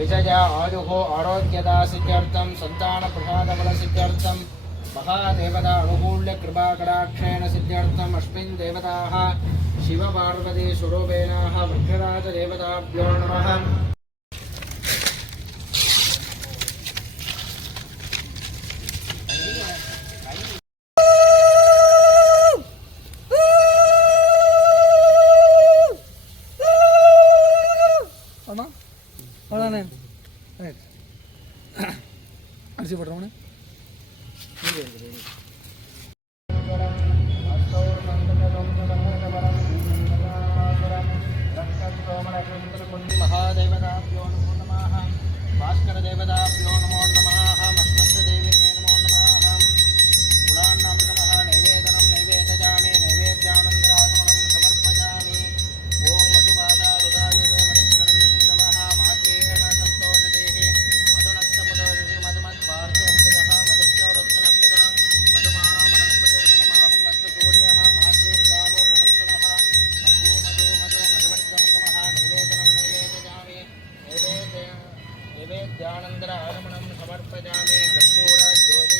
विजया आयुः आरोग्यदासित्यर्थं सन्तानप्रसादबलसिद्ध्यर्थं महादेवता अनुकूल्यकृपाकटाक्षेण सिद्ध्यर्थम् अस्मिन् देवताः शिवपार्वतीस्वरूपेणाः वृक्षराजदेवताभ्यो नमः। ध्यानन्दर आगमनं समर्पयामि कर्पूर ज्योति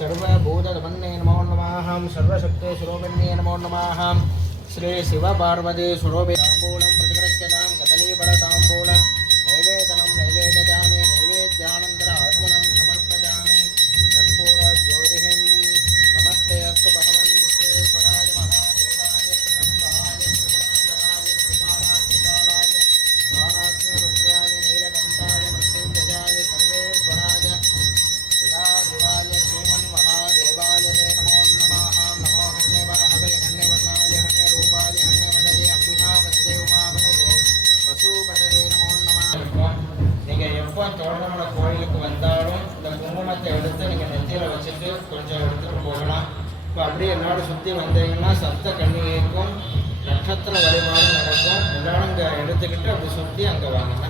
सर्वभूतधमन्ये नमो नमाहं सर्वशक्ते सुरोभिन्ये नमो नमाहं श्रीशिवपार्वती सुरोभिताम्बूलं प्रतिकृत्यतां कदलीफलताम्बूलम् சொன்னால் சப்த கண்ணிகைக்கும் நட்சத்திர வழிபாடு நடக்கும். உதாரணங்க எடுத்துக்கிட்டு அப்படி சுற்றி அங்கே வாங்கினா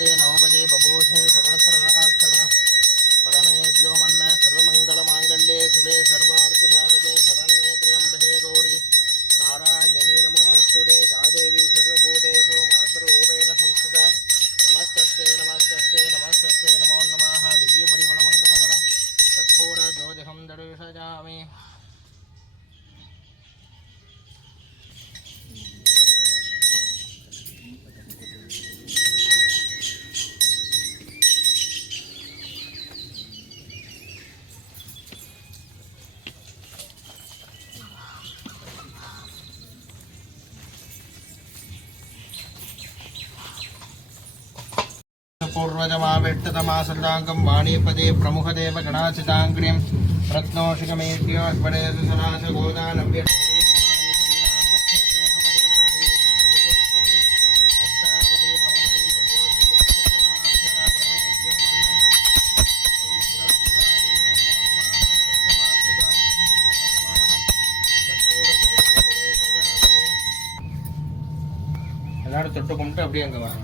बजे नौ बजे बबूत है सदस्य पूर्वजमावेट्टतमासृताङ्गं वाणीपदे प्रमुखदेव गणाचिताङ्ग्रिं रत्नोषिकमेत्यो अक्बरेसुसरासगोदानव्य எல்லாரும் தொட்டு கும்பிட்டு அப்படியே அங்கே வாங்க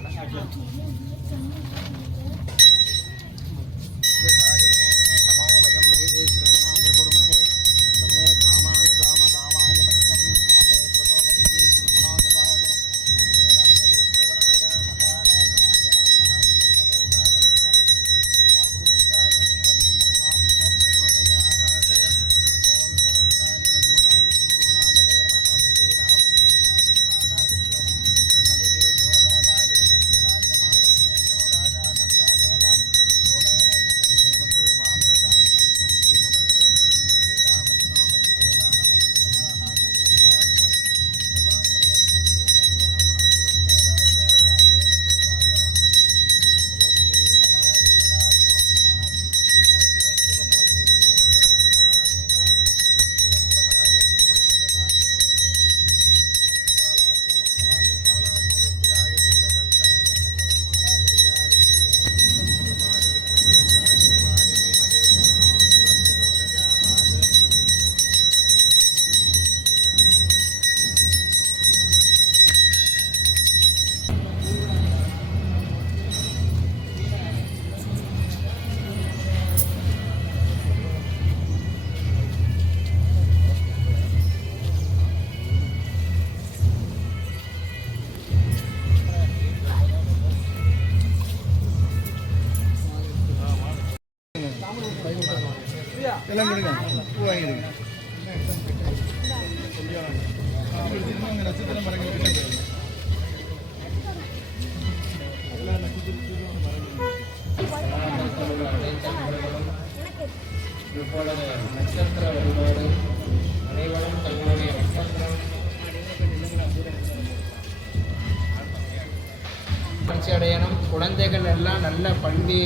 நல்ல பள்ளி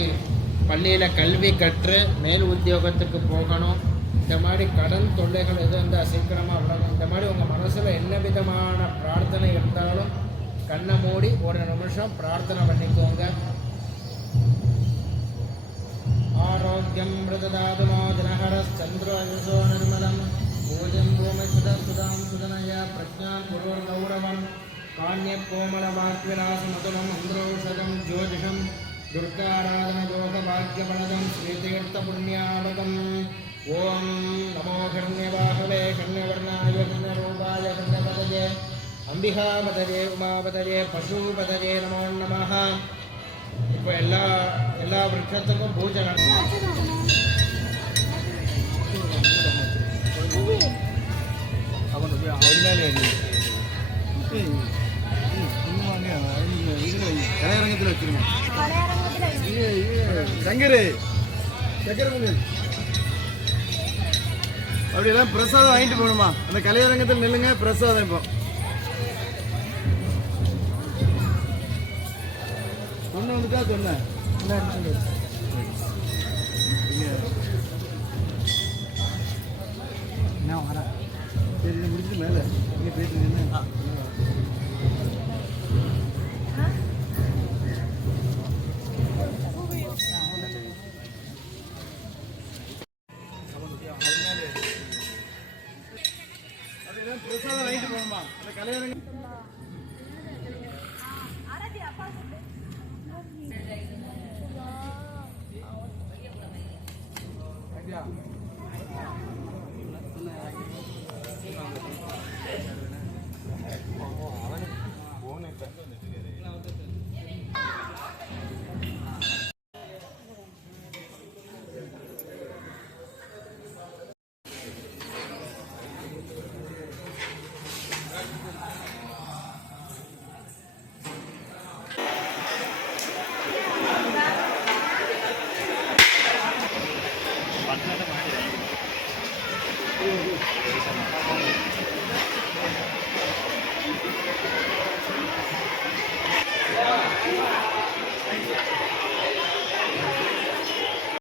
பள்ளியில் கல்வி கற்று மேல் உத்தியோகத்துக்கு போகணும். இந்த மாதிரி கடன் தொல்லைகள் எதுவும் இருந்தால் சீக்கிரமாக விலகும் இந்த மாதிரி உங்கள் மனசில் என்ன விதமான பிரார்த்தனை இருந்தாலும் கண்ணை மூடி ஒரு நிமிஷம் பிரார்த்தனை பண்ணிக்கோங்க. ஆரோக்கியம் மிருததாதுமோ தினகரச்சந்திரோ நிர்மலம். பூஜம் பூமி சுத சுதாம் சுதனய பிரஜான் குருர் கௌரவம் காண்ய கோமல வாக்விலாச மதுரம் ஜோதிஷம். துர்காராதன யோக பாக்கியபலதம் ஸ்ரீதீர்த்த புண்ணியாவகம் ஓம் நமோ கண்யவாகவே கண்யவர்ணாய கண்யரூபாய கண்யபதயே அம்பிகாபதயே உமாபதயே பசுபதயே நமோ நமः இப்போ எல்லா எல்லா விருட்சத்துக்கும் பூஜை நடக்கும் கலையரங்கத்தில் வச்சிருங்க. சங்கரு. சக்கரமுங்க அப்படியெல்லாம் பிரசாதம் வாங்கிட்டு போகணுமா? அந்த கலையரங்கத்தில் நில்லுங்க பிரசாதம் இப்போ. பொண்ணு வந்துட்டா சொன்னேன் போகணுமா